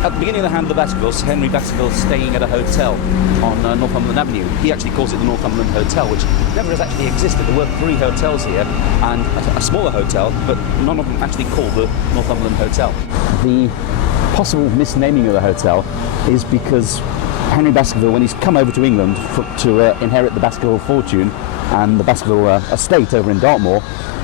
At the beginning of the Hound of the Baskervilles, Sir Henry Baskerville staying at a hotel on Northumberland Avenue. He actually calls it the Northumberland Hotel, which never has actually existed. There were 3 hotels here, and a smaller hotel, but none of them actually called the Northumberland Hotel. The possible misnaming of the hotel is because Henry Baskerville, when he's come over to England to inherit the Baskerville fortune and the Baskerville estate over in Dartmoor,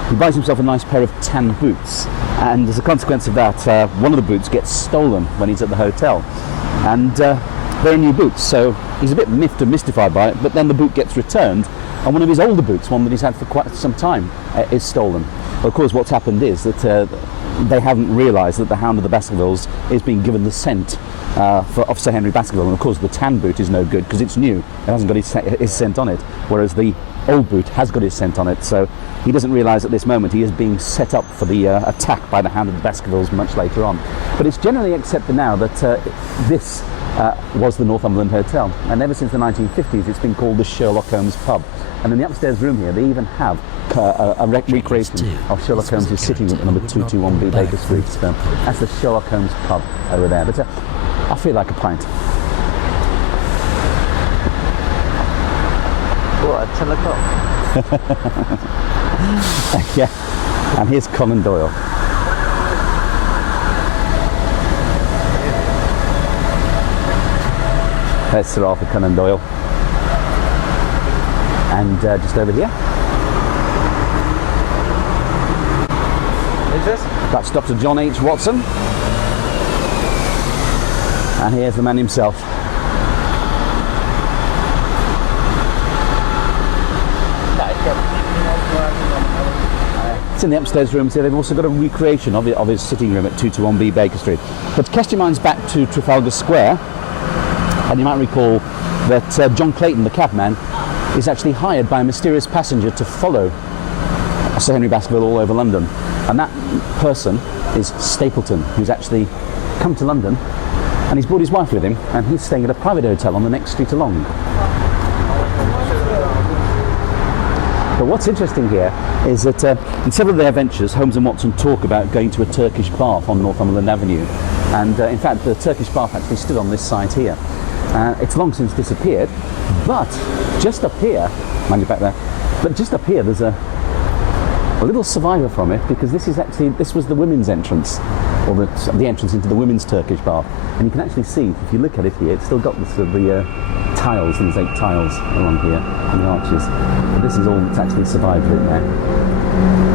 he buys himself a nice pair of tan boots, and as a consequence of that, one of the boots gets stolen when he's at the hotel, and they're new boots, so he's a bit miffed and mystified by it. But then the boot gets returned, and one of his older boots, one that he's had for quite some time, is stolen. Well, of course, what's happened is that they haven't realised that the Hound of the Baskervilles is being given the scent of Sir Henry Baskerville, and of course the tan boot is no good because it's new, it hasn't got his scent on it, whereas the old boot has got his scent on it, so he doesn't realise at this moment he is being set up for the attack by the Hound of the Baskervilles much later on. But it's generally accepted now that this was the Northumberland Hotel, and ever since the 1950s it's been called the Sherlock Holmes Pub. And in the upstairs room here they even have a recreation of Sherlock Holmes' sitting room at number 221B Baker Street. So that's the Sherlock Holmes Pub over there. But I feel like a pint. What, at 10 o'clock? Yeah, and here's Conan Doyle. There's Sir Arthur Conan Doyle. And just over here, Who's this? that's Dr. John H. Watson. And here's the man himself. It's in the upstairs room, so they've also got a recreation of his sitting room at 221B Baker Street. But cast your minds back to Trafalgar Square, and you might recall that John Clayton, the cabman, is actually hired by a mysterious passenger to follow Sir Henry Baskerville all over London. And that person is Stapleton, who's actually come to London, and he's brought his wife with him, and he's staying at a private hotel on the next street along. But what's interesting here is that in several of their ventures, Holmes and Watson talk about going to a Turkish bath on Northumberland Avenue. And in fact, the Turkish bath actually stood on this site here. It's long since disappeared, but just up here, mind you back there, but just up here there's a little survivor from it, because this was the women's entrance, or the entrance into the women's Turkish bath. And you can actually see, if you look at it here, it's still got the tiles, these 8 tiles along here, and the arches. But this is all that's actually survived of it now.